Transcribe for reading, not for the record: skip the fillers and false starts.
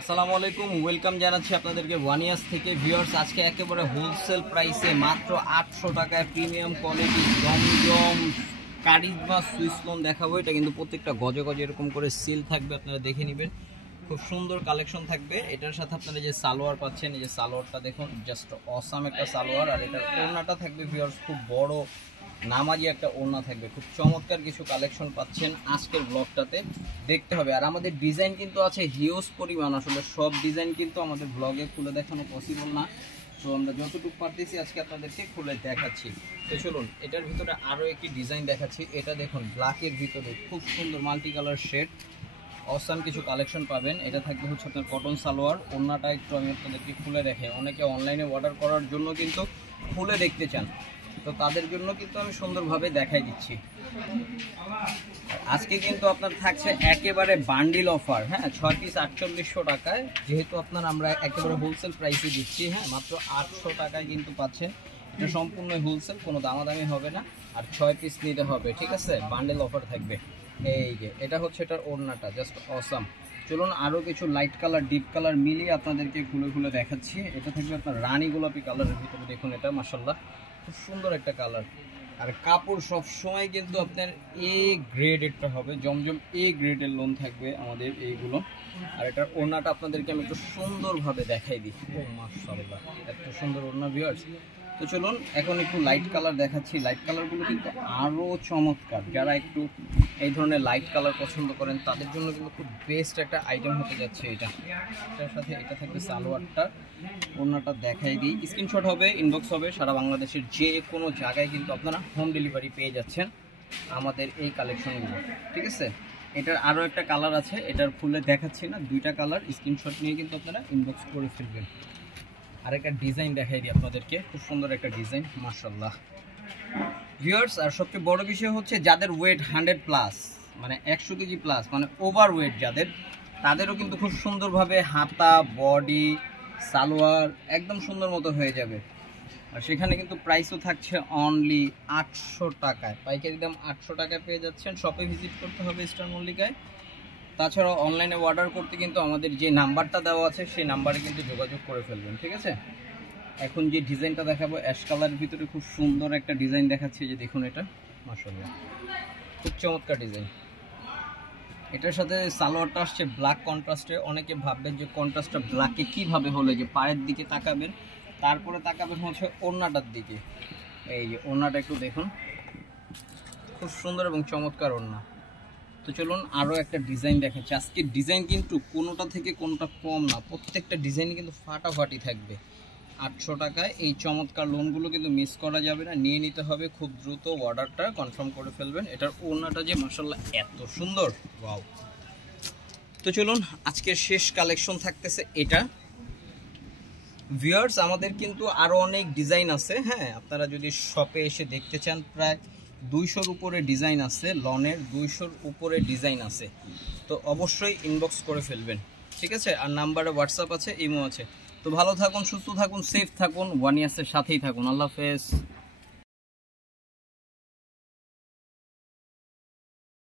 আসসালামু আলাইকুম, ওয়েলকাম জানাচ্ছি আপনাদেরকে ওয়ানিয়াস থেকে। ভিউয়ার্স, আজকে একেবারে হোলসেল প্রাইসে মাত্র 800 টাকায় প্রিমিয়াম কোয়ালিটি জমজম কারিজমা সুইস লোন দেখাবো। এটা কিন্তু প্রত্যেকটা গজে গজে এরকম করে সিল থাকবে, আপনারা দেখে নেবেন। খুব সুন্দর কালেকশন থাকবে। এটার সাথে আপনারা যে সালোয়ার পাচ্ছেন, এই যে সালোয়ারটা দেখুন, জাস্ট অসাম একটা সালোয়ার। আর এটার ওড়নাটা থাকবে ভিউয়ার্স খুব বড় নামাজি একটা ওড়না থাকবে। খুব চমৎকার কিছু কালেকশন পাচ্ছেন আজকের ব্লগটাতে, দেখতে হবে। আর আমাদের ডিজাইন কিন্তু আছে হিউজ পরিমাণ, আসলে সব ডিজাইন কিন্তু আমাদের ব্লগে খুলে দেখানো পসিবল না। তো আমরা যতটুকু পারতেছি আজকে আপনাদেরকে খুলে দেখাচ্ছি। তো চলুন, এটার ভিতরে আরও একটি ডিজাইন দেখাচ্ছি। এটা দেখুন, ব্ল্যাকের ভিতরে খুব সুন্দর মাল্টি কালার শেড, অসাম কিছু কালেকশন পাবেন। এটা থাকবে হচ্ছে আপনার কটন সালোয়ার। ওড়নাটা একটু আমি আপনাদেরকে খুলে দেখাই। অনেকে অনলাইনে অর্ডার করার জন্য কিন্তু খুলে দেখতে চান, তো তাদের জন্য কিন্তু আমি সুন্দরভাবে দেখাই দিচ্ছি। আজকে কিন্তু আপনার থাকছে একেবারে বান্ডিল অফার, হ্যাঁ, 6 পিস 4800 টাকায়। যেহেতু আপনার আমরা একেবারে হোলসেল প্রাইসে দিচ্ছি, হ্যাঁ, মাত্র 800 টাকায় কিন্তু পাচ্ছেন। এটা সম্পূর্ণ হোলসেল, কোনো দামাদামি হবে না। আর 6 পিস নিতে হবে, ঠিক আছে? বান্ডেল অফার থাকবে। এই যে এটা হচ্ছে এটার ওড়নাটা, জাস্ট অসাম। চলুন আরও কিছু লাইট কালার ডিপ কালার মিলিয়ে আপনাদেরকে খুলে খুলে দেখাচ্ছি। এটা থাকবে আপনার রানী গোলাপি কালারের ভিতরে, দেখুন এটা মাশাআল্লাহ খুব সুন্দর একটা কালার। আর কাপড় সব সময় কিন্তু আপনার এ গ্রেডেরটা হবে, জমজম এ গ্রেডের লোন থাকবে আমাদের এইগুলো। আর এটার ওড়নাটা আপনাদেরকে আমি একটু সুন্দরভাবে দেখাই দিই। ও মাশাআল্লাহ, এত সুন্দর ওড়না ভিউয়ার্স। তো চলুন এখন একটু লাইট কালার দেখাচ্ছি। লাইট কালারগুলো কিন্তু আরও চমৎকার। যারা একটু এই ধরনের লাইট কালার পছন্দ করেন তাদের জন্য কিন্তু খুব বেস্ট একটা আইটেম হতে যাচ্ছে এটা। এটার সাথে এটা থাকবে সালোয়ারটা, ওড়নাটা দেখাই দিই। স্ক্রিনশট হবে, ইনবক্স হবে। সারা বাংলাদেশের যে কোনো জায়গায় কিন্তু আপনারা হোম ডেলিভারি পেয়ে যাচ্ছেন আমাদের এই কালেকশনগুলো, ঠিক আছে? এটার আরও একটা কালার আছে, এটার ফুলে দেখাচ্ছি না, দুইটা কালার। স্ক্রিনশট নিয়ে কিন্তু আপনারা ইনবক্স করে ফেলবেন। আর একটা ডিজাইন দেখাই দিই আপনাদেরকে, খুব সুন্দর একটা ডিজাইন মাশাআল্লাহ ভিউয়ার্স। আর সবচেয়ে বড় বিষয় হচ্ছে যাদের ওয়েট 100 প্লাস, মানে 100 কেজি প্লাস, মানে ওভার ওয়েট যাদের, তাদেরও কিন্তু খুব সুন্দরভাবে হাতা বডি সালোয়ার একদম সুন্দর মতো হয়ে যাবে। আর সেখানে কিন্তু প্রাইসও থাকছে অনলি 800 টাকায়, পাইকারি দাম 800 টাকায় পেয়ে যাচ্ছেন। শপে ভিজিট করতে হবে স্টার মল্লিকায়। তাছাড়াও অনলাইনে অর্ডার করতে কিন্তু আমাদের যে নাম্বারটা দেওয়া আছে সেই নাম্বারে কিন্তু যোগাযোগ করে ফেলবেন, ঠিক আছে? এখন যে ডিজাইনটা দেখাবো অ্যাশ কালারের ভিতরে খুব সুন্দর একটা ডিজাইন দেখাচ্ছি, যে দেখুন এটা মাশাআল্লাহ খুব চমৎকার ডিজাইন। এটার সাথে সালোয়ারটা আসছে ব্ল্যাক কন্ট্রাস্টে। অনেকে ভাববেন যে কন্ট্রাস্টটা ব্ল্যাকে কিভাবে হলো, যে পায়ের দিকে তাকাবেন, তারপরে তাকাবেন হচ্ছে ওড়নাটার দিকে। এই যে ওড়নাটা একটু দেখুন, খুব সুন্দর এবং চমৎকার ওড়না। তো চলুন আরও একটা ডিজাইন দেখাচ্ছি। আজকের ডিজাইন কিন্তু কোনোটা থেকে কোনোটা কম না, প্রত্যেকটা ডিজাইন কিন্তু ফাটাফাটি থাকবে। 800 টাকায় এই চমৎকার লোনগুলো কিন্তু মিস করা যাবে না, নিয়ে নিতে হবে খুব দ্রুত। অর্ডারটা কনফার্ম করে ফেলবেন। এটার ওড়নাটা যে মাশাআল্লাহ এত সুন্দর, ওয়াও। তো চলুন আজকের শেষ কালেকশন থাকতেছে এটা ভিউয়ার্স। আমাদের কিন্তু আরও অনেক ডিজাইন আছে, হ্যাঁ, আপনারা যদি শপে এসে দেখতে চান প্রায় 200-র উপরে ডিজাইন আছে, লনের 200-র উপরে ডিজাইন আছে। তো অবশ্যই ইনবক্স করে ফেলবেন, ঠিক আছে? আর নাম্বারে হোয়াটসঅ্যাপ আছে, ইমো আছে। তো ভালো থাকুন, সুস্থ থাকুন, সেফ থাকুন, ওয়ানিয়াসের সাথেই থাকুন। আল্লাহ হাফেজ।